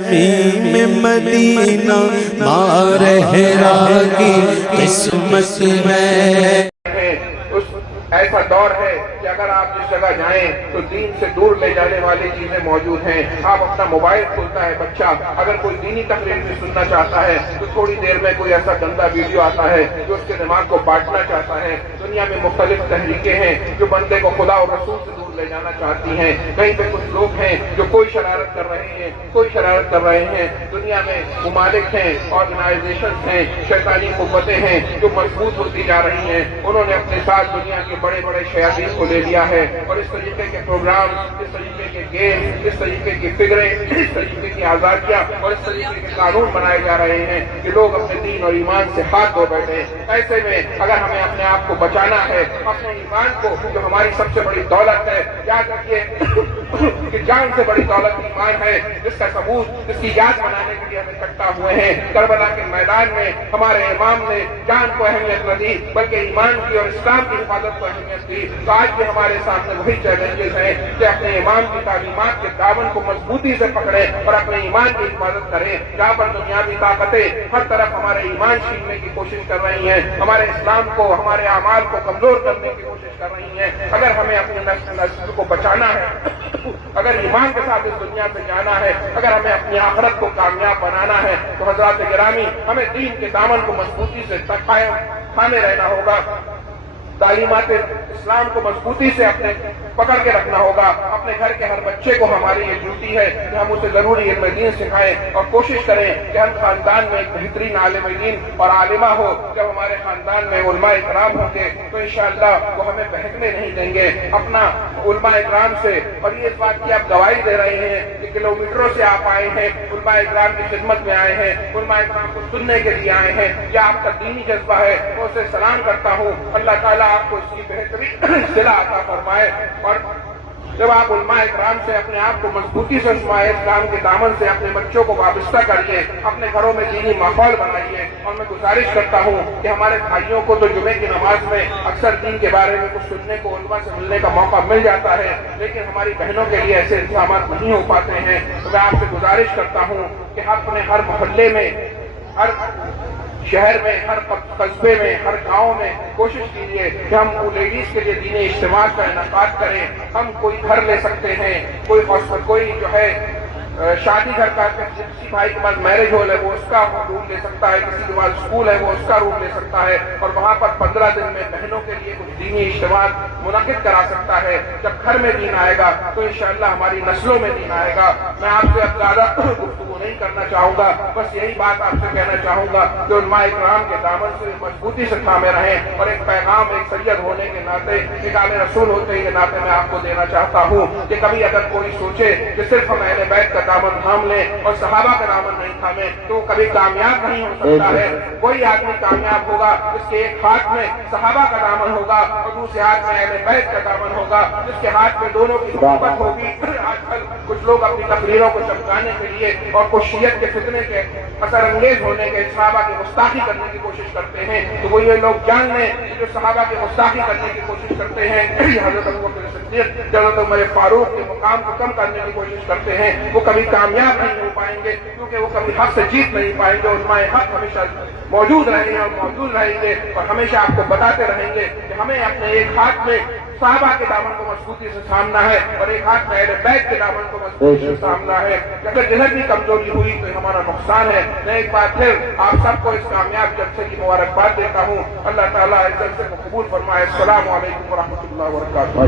میں مدینہ مارہرا کی قسمت ہے۔ ایسا دور ہے کہ اگر آپ جس جگہ جائیں تو دین سے دور لے جانے والی چیزیں موجود ہیں۔ آپ اپنا موبائل کھولتا ہے بچہ، اگر کوئی دینی تقریر بھی سننا چاہتا ہے تو تھوڑی دیر میں کوئی ایسا گندا ویڈیو آتا ہے جو اس کے دماغ کو بانٹنا چاہتا ہے۔ دنیا میں مختلف تحریکیں ہیں جو بندے کو خدا اور رسول سے دور لے جانا چاہتی ہیں۔ کہیں پہ کچھ لوگ ہیں جو کوئی شرارت کر رہے ہیں، دنیا میں ممالک ہیں، آرگنائزیشنز ہیں، شیطانی قوتیں ہیں جو مضبوط ہوتی جا رہی ہیں۔ انہوں نے اپنے ساتھ دنیا کے بڑے بڑے شیاطین کو لے لیا ہے اور اس طریقے کے پروگرام، اس طریقے کے گیم، اس طریقے کی فکریں، اس طریقے کی آزادیاں اور اس طریقے کے قانون بنائے جا رہے ہیں کہ لوگ اپنے دین اور ایمان سے ہاتھ دھو بیٹھے۔ ایسے میں اگر ہمیں اپنے آپ کو بچانا ہے، اپنے ایمان کو جو ہماری سب سے بڑی دولت ہے، یاد رکھیے کہ جان سے بڑی دولت ایمان ہے، جس کا ثبوت، جس کی یاد بنانے کے لیے ہم اکٹھا ہوئے ہیں۔ کربلا کے میدان میں ہمارے امام نے جان کو اہمیت نہ دی بلکہ ایمان کی اور اسلام کی حفاظت کو اہمیت دی۔ تو آج بھی ہمارے سامنے وہی چیلنجز ہیں کہ اپنے امام کی تعلیمات کے دامن کو مضبوطی سے پکڑیں اور اپنے ایمان کی حفاظت کریں۔ جہاں پر دنیاوی طاقتیں ہر طرف ہمارے ایمان چھیننے کی کوشش کر رہی ہیں، ہمارے اسلام کو، ہمارے اعمال کو کمزور کرنے کی کوشش کر رہی ہیں، اگر ہمیں اپنے نسل کو بچانا ہے، اگر ایمان کے ساتھ اس دنیا سے جانا ہے، اگر ہمیں اپنی آخرت کو کامیاب بنانا ہے تو حضرات گرامی ہمیں دین کے دامن کو مضبوطی سے تھامے رہنا ہوگا۔ تعلیمات اسلام کو مضبوطی سے اپنے پکڑ کے رکھنا ہوگا۔ اپنے گھر کے ہر بچے کو ہماری یہ ڈیوٹی ہے کہ ہم اسے ضروری علم دین سکھائیں اور کوشش کریں کہ ہم خاندان میں ایک بہترین عالم دین اور عالمہ ہو۔ جب ہمارے خاندان میں علماء اکرام ہوں گے تو انشاءاللہ وہ ہمیں بہکنے نہیں دیں گے۔ اپنا علماء اکرام سے، اور یہ اس بات کی آپ گواہی دے رہے ہیں کہ کلومیٹروں سے آپ آئے ہیں، علماء اکرام کی خدمت میں آئے ہیں، علماء اکرام کو سننے کے لیے آئے ہیں، یہ آپ کا دینی جذبہ ہے، میں اسے سلام کرتا ہوں۔ اللہ تعالیٰ آپ کو اس کی بہترین صلہ عطا فرمائے۔ اور جب آپ علماء اکرام سے اپنے آپ کو مضبوطی سے علماء اکرام کے دامن سے اپنے بچوں کو وابستہ کریے، اپنے گھروں میں دینی ماحول بنائیے۔ اور میں گزارش کرتا ہوں کہ ہمارے بھائیوں کو تو جمعے کی نماز میں اکثر دین کے بارے میں کچھ سننے کو، علماء سے ملنے کا موقع مل جاتا ہے، لیکن ہماری بہنوں کے لیے ایسے انتظامات نہیں ہو پاتے ہیں۔ تو میں آپ سے گزارش کرتا ہوں کہ اپنے ہر محلے میں، ہر شہر میں، ہر قصبے میں، ہر گاؤں میں کوشش کیجیے کہ ہم لیڈیز کے لیے دینی اجتماع کا انعقاد کریں۔ ہم کوئی گھر لے سکتے ہیں، کوئی جو ہے شادی گھر کا، کسی بھائی کے پاس میرج ہال ہے وہ اس کا روم لے سکتا ہے، کسی کے پاس اسکول ہے وہ اس کا روم لے سکتا ہے، اور وہاں پر 15 دن میں بہنوں کے لیے کچھ دینی اجتماع منعقد کرا سکتا ہے۔ جب گھر میں دین آئے گا تو انشاءاللہ ہماری نسلوں میں دین آئے گا۔ میں آپ سے اب زیادہ گفتگو نہیں کرنا چاہوں گا، بس یہی بات آپ سے کہنا چاہوں گا کہ علماء اکرام کے دامن سے مضبوطی سے تھامے رہیں، اور ایک پیغام ایک سید ہونے کے ناطے، ایک عالم رسول ہونے کے ناطے میں آپ کو دینا چاہتا ہوں کہ کبھی اگر کوئی سوچے کہ صرف ہم اہل بیت کا دامن تھام لیں اور صحابہ کا دامن نہیں تھامیں تو وہ کبھی کامیاب نہیں ہو سکتا ہے۔ کوئی آدمی کامیاب ہوگا جس کے ایک ہاتھ میں صحابہ کا دامن ہوگا اور دوسرے ہاتھ میں اہل بیت کا دامن ہوگا، جس کے ہاتھ میں دونوں کی محبت ہوگی۔ آج کل کچھ لوگ اپنی تقریروں کو چمکانے کے لیے اور کشیت کے فتنے کے اثر انگیز ہونے کے، صحابہ کی گستاخی کرنے کی کوشش کرتے ہیں، تو وہ یہ لوگ جان لیں جو صحابہ کی گستاخی کرنے کی کوشش کرتے ہیں، حضرت ابوبکر صدیق، حضرت عمر فاروق کے مقام کو کم کرنے کی کوشش کرتے ہیں، وہ کبھی کامیاب نہیں ہو پائیں گے کیونکہ وہ کبھی حق سے جیت نہیں پائیں گے۔ علماء حق ہمیشہ موجود رہیں گے اور موجود رہیں گے، اور ہمیشہ آپ کو بتاتے رہیں گے کہ ہمیں اپنے ایک ہاتھ میں صحابہ کے دامن کو مضبوطی سے تھامنا ہے اور ایک ہاتھ میں اہل بیت کے دامن کو مضبوطی سے تھامنا ہے۔ اگر جدھر بھی کمزوری ہوئی تو ہمارا نقصان ہے۔ میں ایک بار پھر آپ سب کو اس کامیاب جلسے کی مبارکباد دیتا ہوں۔ اللہ تعالیٰ اس جلسے کو قبول فرمائے۔ السلام علیکم ورحمۃ اللہ وبرکاتہ۔